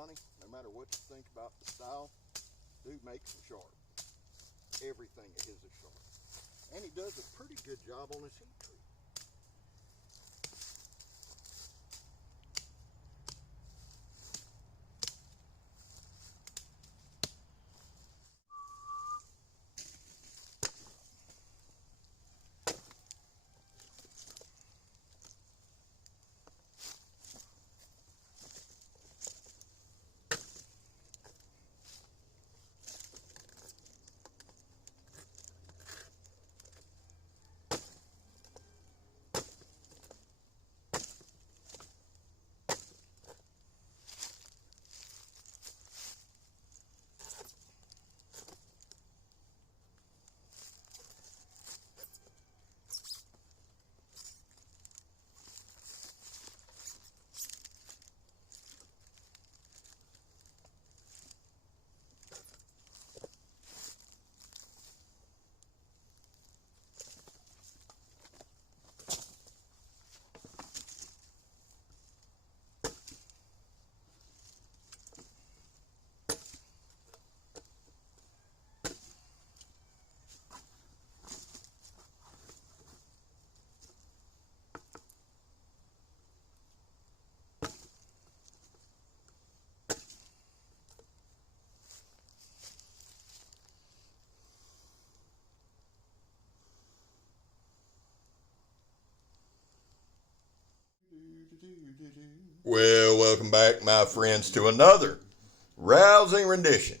Shawnee, no matter what you think about the style, dude makes them sharp. Everything of his is sharp. And he does a pretty good job on his heat treat. Well, welcome back, my friends, to another rousing rendition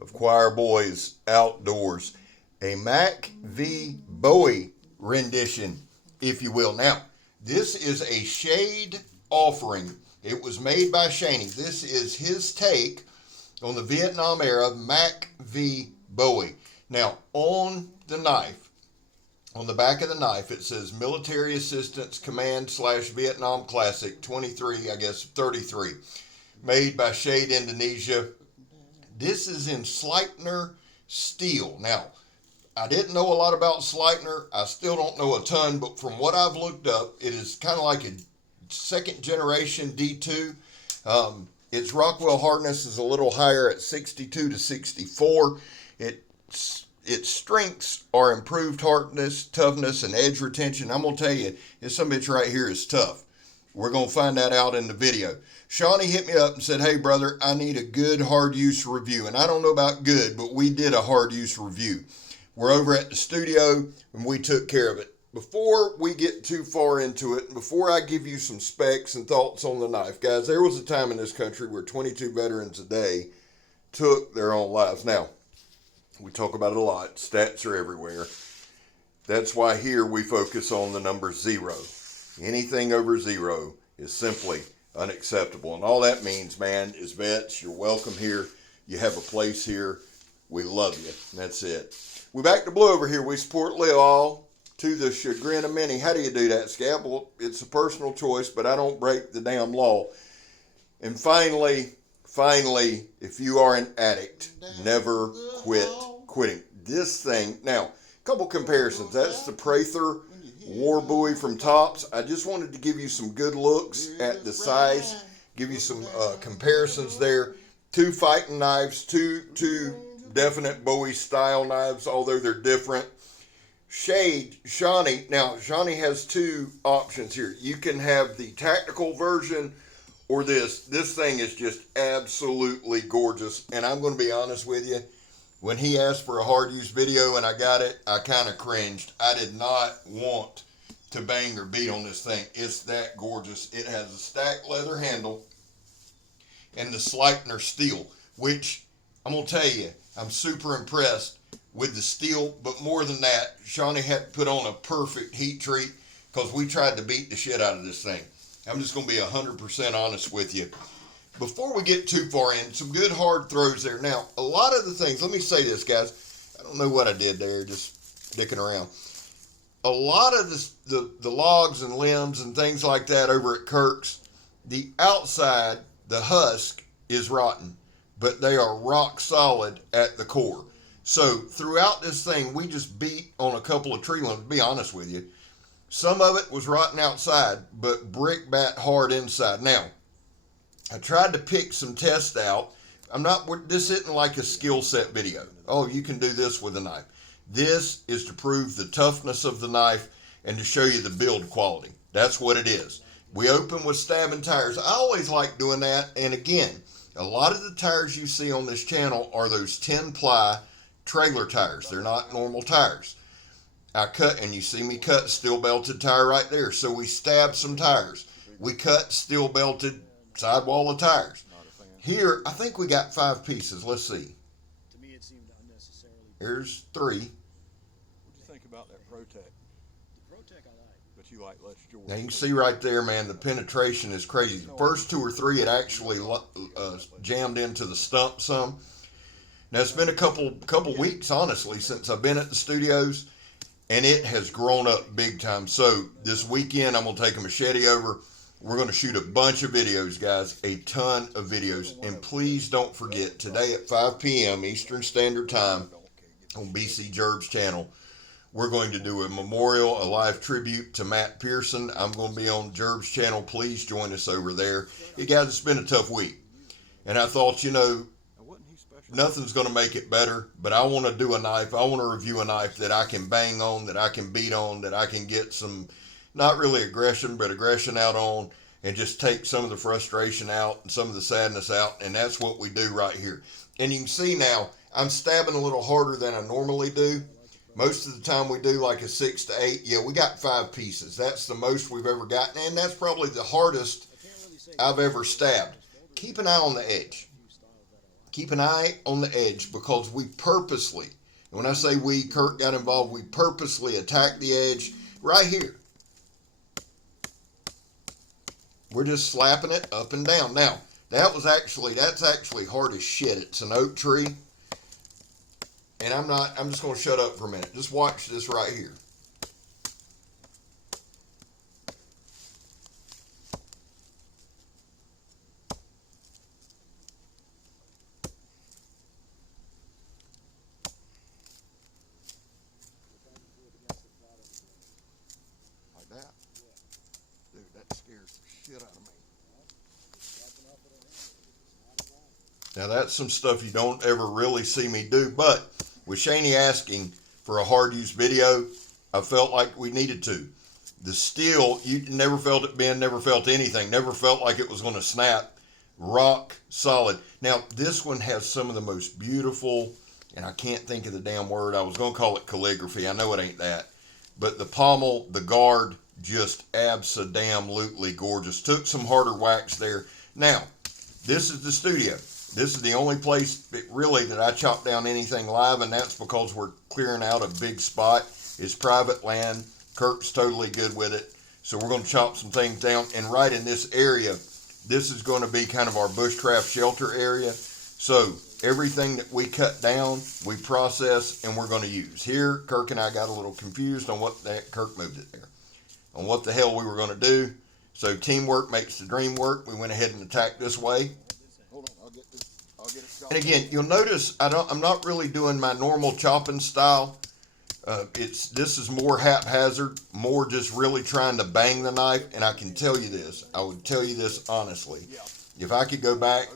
of Choir Boys Outdoors, a MAC V Bowie rendition, if you will. Now, this is a shade offering. It was made by Shaney. This is his take on the Vietnam era MAC V Bowie. Now, on the knife, on the back of the knife, it says Military Assistance Command / Vietnam Classic 23, I guess 33, made by Shade Indonesia. This is in Sleipner steel. Now, I didn't know a lot about Sleipner. I still don't know a ton, but from what I've looked up, it is kind of like a second generation D2. Its Rockwell hardness is a little higher at 62 to 64. Its strengths are improved hardness, toughness, and edge retention. I'm going to tell you, this some bitch right here is tough. We're going to find that out in the video. Shawnee hit me up and said, hey, brother, I need a good hard use review. And I don't know about good, but we did a hard use review. We're over at the studio, and we took care of it. Before we get too far into it, before I give you some specs and thoughts on the knife, guys, there was a time in this country where 22 veterans a day took their own lives. Now, we talk about it a lot. Stats are everywhere. That's why here we focus on the number 0. Anything over 0 is simply unacceptable. And all that means, man, is vets, you're welcome here. You have a place here. We love you. And that's it. We back to blue over here. We support all to the chagrin of many. How do you do that, Scab? Well, it's a personal choice, but I don't break the damn law. And finally, if you are an addict, never quitting. This thing, now, a couple comparisons. That's the Prather War Buoy from Tops. I just wanted to give you some good looks at the size, give you some comparisons there. Two fighting knives, two definite Bowie style knives, although they're different. Shawnee, now Shawnee has two options here. You can have the tactical version or this. This thing is just absolutely gorgeous. And I'm going to be honest with you, when he asked for a hard use video and I got it, I kind of cringed. I did not want to bang or beat on this thing. It's that gorgeous. It has a stacked leather handle and the Sleipner steel, which I'm going to tell you, I'm super impressed with the steel, but more than that, Shawnee had to put on a perfect heat treat because we tried to beat the shit out of this thing. I'm just going to be 100% honest with you. Before we get too far in, some good hard throws there. Now, a lot of the things, let me say this, guys. I don't know what I did there, just dicking around. A lot of the logs and limbs and things like that over at Kirk's, the outside, the husk is rotten, but they are rock solid at the core. So throughout this thing, we just beat on a couple of tree limbs, to be honest with you. Some of it was rotten outside, but brick bat hard inside. Now, I tried to pick some tests out. This isn't like a skill set video. Oh, you can do this with a knife. This is to prove the toughness of the knife and to show you the build quality. That's what it is. We open with stabbing tires. I always like doing that. And again, a lot of the tires you see on this channel are those 10-ply trailer tires. They're not normal tires. I cut, and you see me cut steel belted tire right there. So we stabbed some tires. We cut steel belted sidewall of tires. Here, I think we got 5 pieces. Let's see. To me, it seemed unnecessarily. Here's 3. What do you think about that Protec? The Protec I like. But you like less George. Now you can see right there, man, the penetration is crazy. The first 2 or 3, it actually jammed into the stump some. Now it's been a couple weeks, honestly, since I've been at the studios, and it has grown up big time. So this weekend, I'm gonna take a machete over. We're going to shoot a bunch of videos, guys, a ton of videos. And please don't forget, today at 5 p.m. Eastern Standard Time on BC Jerb's channel, we're going to do a memorial, a live tribute to Matt Pearson. I'm going to be on Jerb's channel. Please join us over there. Hey, guys, it's been a tough week. And I thought, you know, nothing's going to make it better, but I want to do a knife. I want to review a knife that I can bang on, that I can beat on, that I can get some, not really aggression, but aggression out on, and just take some of the frustration out and some of the sadness out. And that's what we do right here. And you can see now, I'm stabbing a little harder than I normally do. Most of the time we do like a 6 to 8. Yeah, we got 5 pieces. That's the most we've ever gotten. And that's probably the hardest I've ever stabbed. Keep an eye on the edge. Keep an eye on the edge, because we purposely, and when I say we, Kurt got involved, we purposely attacked the edge right here. We're just slapping it up and down. Now, that's actually hard as shit. It's an oak tree. And I'm just going to shut up for a minute. Just watch this right here. Like that? Dude, that scares the shit out of me. Now that's some stuff you don't ever really see me do, but with Shaney asking for a hard use video, I felt like we needed to. The steel, you never felt it bend, never felt anything, never felt like it was going to snap. Rock solid. Now this one has some of the most beautiful, and I can't think of the damn word. I was going to call it calligraphy. I know it ain't that. But the pommel, the guard, just abso-damn-lutely gorgeous. Took some harder wax there. Now, this is the studio. This is the only place really that I chop down anything live, and that's because we're clearing out a big spot. It's private land. Kirk's totally good with it. So we're going to chop some things down. And right in this area, this is going to be kind of our bushcraft shelter area. So everything that we cut down, we process, and we're going to use. Here, Kirk and I got a little confused on what the heck, Kirk moved it there, on what the hell we were going to do. So teamwork makes the dream work. We went ahead and attacked this way. Hold on, I'll get this. I'll get it chopped. And again, you'll notice I'm not really doing my normal chopping style. This is more haphazard, more just really trying to bang the knife. And I can tell you this, I would tell you this honestly. If I could go back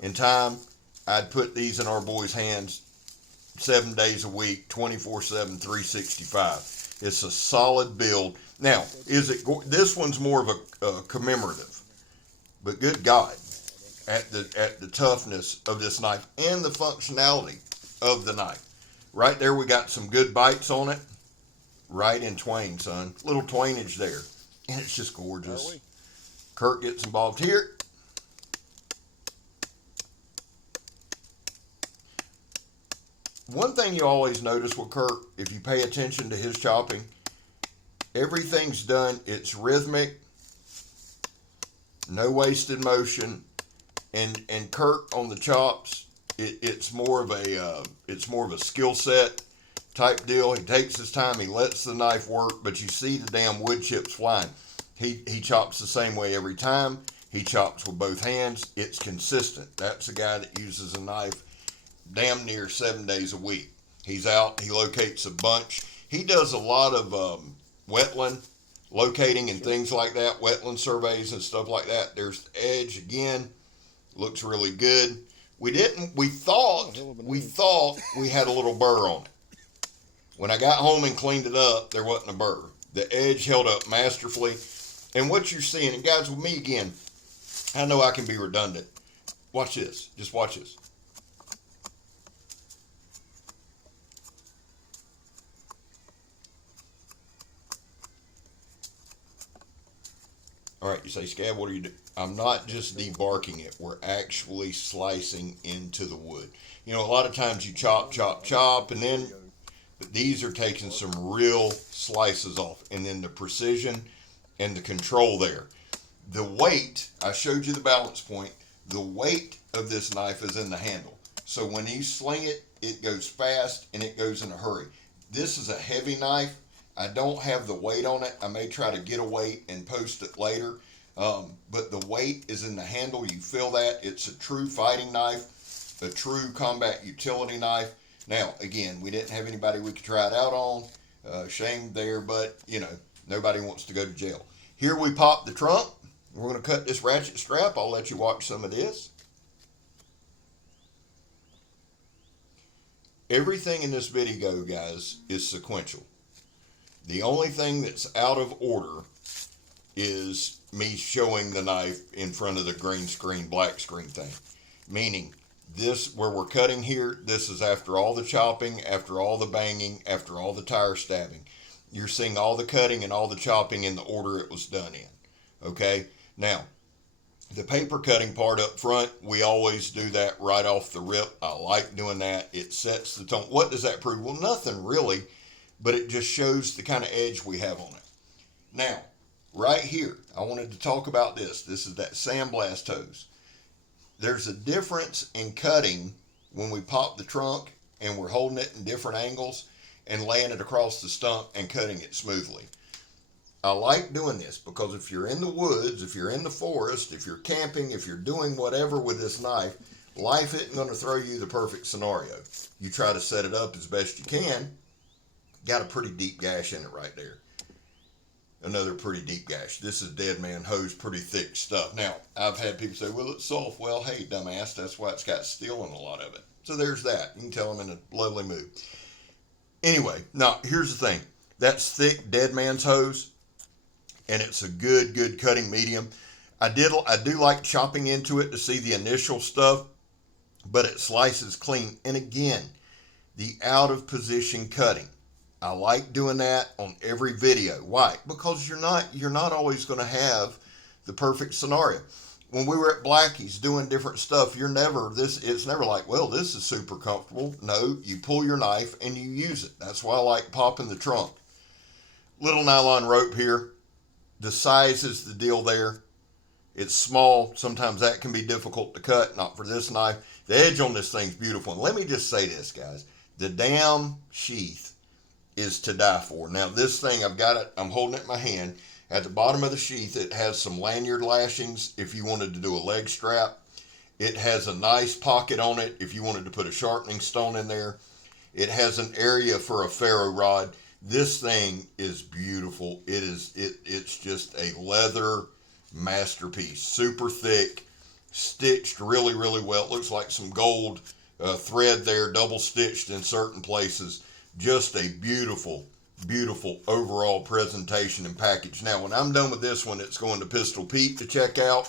in time, I'd put these in our boys' hands 7 days a week, 24/7, 365. It's a solid build. Now, this one's more of a commemorative, but good God, at the toughness of this knife and the functionality of the knife. Right there, we got some good bites on it. Right in twain, son. Little twainage there. And it's just gorgeous. Kurt gets involved here. One thing you always notice with Kurt, if you pay attention to his chopping, everything's done. It's rhythmic. No wasted motion. And Kurt on the chops, it's more of a skill set type deal. He takes his time, he lets the knife work, but you see the damn wood chips flying. He chops the same way every time. He chops with both hands. It's consistent. That's a guy that uses a knife damn near 7 days a week. He's out, he locates a bunch. He does a lot of wetland locating and things like that, wetland surveys and stuff like that. There's the edge again. Looks really good. We thought we had a little burr on it. When I got home and cleaned it up, there wasn't a burr. The edge held up masterfully. And what you're seeing, and guys, with me again, I know I can be redundant. Watch this. Just watch this. All right, you say, Scab, what are you doing? I'm not just debarking it. We're actually slicing into the wood. You know, a lot of times you chop, and then, but these are taking some real slices off. And then the precision and the control there. The weight, I showed you the balance point. The weight of this knife is in the handle. So when you sling it, it goes fast and it goes in a hurry. This is a heavy knife. I don't have the weight on it. I may try to get a weight and post it later. But the weight is in the handle. You feel that. It's a true fighting knife, a true combat utility knife. Now, again, we didn't have anybody we could try it out on. Shame there, but, you know, nobody wants to go to jail. Here we pop the trunk. We're going to cut this ratchet strap. I'll let you watch some of this. Everything in this video, guys, is sequential. The only thing that's out of order is me showing the knife in front of the green screen, black screen thing. Meaning, this, where we're cutting here, this is after all the chopping, after all the banging, after all the tire stabbing. You're seeing all the cutting and all the chopping in the order it was done in. Okay? Now, the paper cutting part up front, we always do that right off the rip. I like doing that. It sets the tone. What does that prove? Well, nothing really, but it just shows the kind of edge we have on it. Now, right here, I wanted to talk about this. This is that sandblast hose. There's a difference in cutting when we pop the trunk and we're holding it in different angles and laying it across the stump and cutting it smoothly. I like doing this because if you're in the woods, if you're in the forest, if you're camping, if you're doing whatever with this knife, life isn't going to throw you the perfect scenario. You try to set it up as best you can. Got a pretty deep gash in it right there. Another pretty deep gash. This is dead man hose, pretty thick stuff. Now, I've had people say, well, it's soft. Well, hey, dumbass, that's why it's got steel in a lot of it. So there's that. You can tell I'm in a lovely mood. Anyway, now, here's the thing. That's thick dead man's hose, and it's a good cutting medium. I do like chopping into it to see the initial stuff, but it slices clean. And again, the out of position cutting. I like doing that on every video. Why? Because you're not always going to have the perfect scenario. When we were at Blackie's doing different stuff, it's never like, well, this is super comfortable. No, you pull your knife and you use it. That's why I like popping the trunk. Little nylon rope here. The size is the deal there. It's small. Sometimes that can be difficult to cut. Not for this knife. The edge on this thing's beautiful. And let me just say this, guys. The damn sheath is to die for. Now this thing, I've got it, I'm holding it in my hand. At the bottom of the sheath, it has some lanyard lashings if you wanted to do a leg strap. It has a nice pocket on it if you wanted to put a sharpening stone in there. It has an area for a ferro rod. This thing is beautiful. It's just a leather masterpiece. Super thick, stitched really well. It looks like some gold thread there, double stitched in certain places. Just a beautiful overall presentation and package. Now, when I'm done with this one, it's going to Pistol Pete to check out.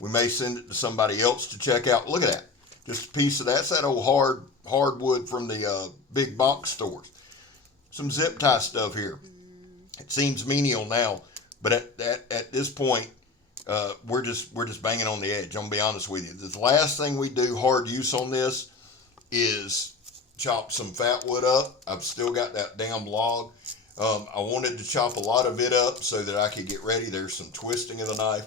We may send it to somebody else to check out. Look at that. Just a piece of that. That's that old hardwood from the big box stores. Some zip tie stuff here. It seems menial now, but at this point, we're just banging on the edge. I'm going to be honest with you. The last thing we do hard use on this is chop some fat wood up. I've still got that damn log. I wanted to chop a lot of it up so that I could get ready. There's some twisting of the knife.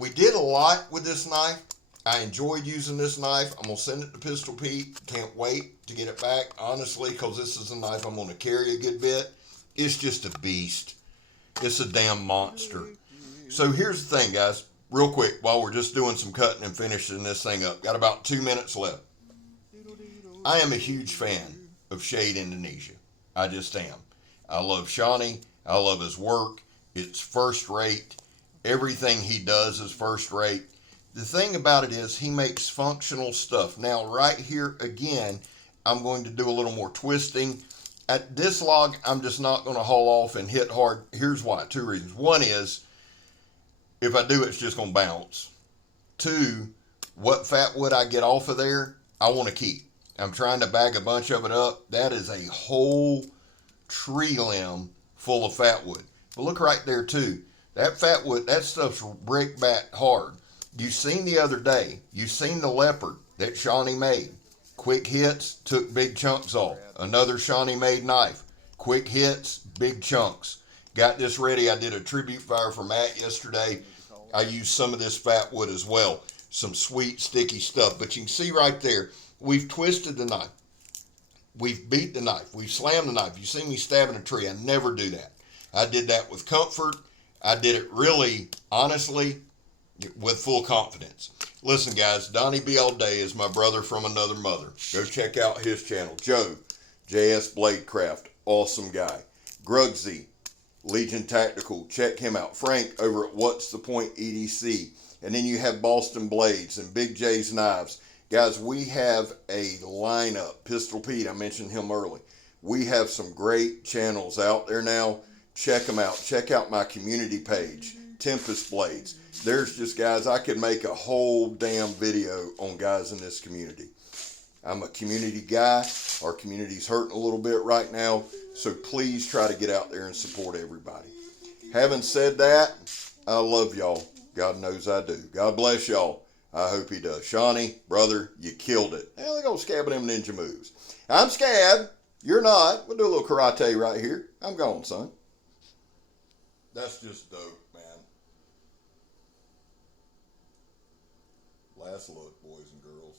We did a lot with this knife. I enjoyed using this knife. I'm going to send it to Pistol Pete. Can't wait to get it back, honestly, because this is a knife I'm going to carry a good bit. It's just a beast. It's a damn monster. So here's the thing, guys. Real quick, while we're just doing some cutting and finishing this thing up. Got about 2 minutes left. I am a huge fan of Shade Indonesia. I just am. I love Shawnee. I love his work. It's first rate. Everything he does is first rate. The thing about it is he makes functional stuff. Now, right here again, I'm going to do a little more twisting. At this log, I'm just not going to haul off and hit hard. Here's why. 2 reasons. One is, if I do, it's just going to bounce. 2, what fat wood I get off of there, I want to keep. I'm trying to bag a bunch of it up. That is a whole tree limb full of fat wood. But look right there too. That fat wood, that stuff's brick bat hard. You seen the other day, you seen the leopard that Shawnee made. Quick hits, took big chunks off. Another Shawnee made knife. Quick hits, big chunks. Got this ready. I did a tribute fire for Matt yesterday. I used some of this fat wood as well. Some sweet, sticky stuff. But you can see right there, we've twisted the knife. We've beat the knife. We've slammed the knife. You see me stabbing a tree. I never do that. I did that with comfort. I did it really, honestly, with full confidence. Listen, guys, Donnie B. All Day is my brother from another mother. Go check out his channel. Joe, JS Bladecraft, awesome guy. Grugsy, Legion Tactical, check him out. Frank over at What's the Point EDC. And then you have Boston Blades and Big J's Knives. Guys, we have a lineup. Pistol Pete, I mentioned him early. We have some great channels out there now. Check them out. Check out my community page, Tempest Blades. There's just guys, I could make a whole damn video on guys in this community. I'm a community guy. Our community's hurting a little bit right now, so please try to get out there and support everybody. Having said that, I love y'all. God knows I do. God bless y'all. I hope he does. Shawnee, brother, you killed it. Hell, they gonna scab them ninja moves. I'm Scab. You're not. We'll do a little karate right here. I'm gone, son. That's just dope, man. Last look, boys and girls.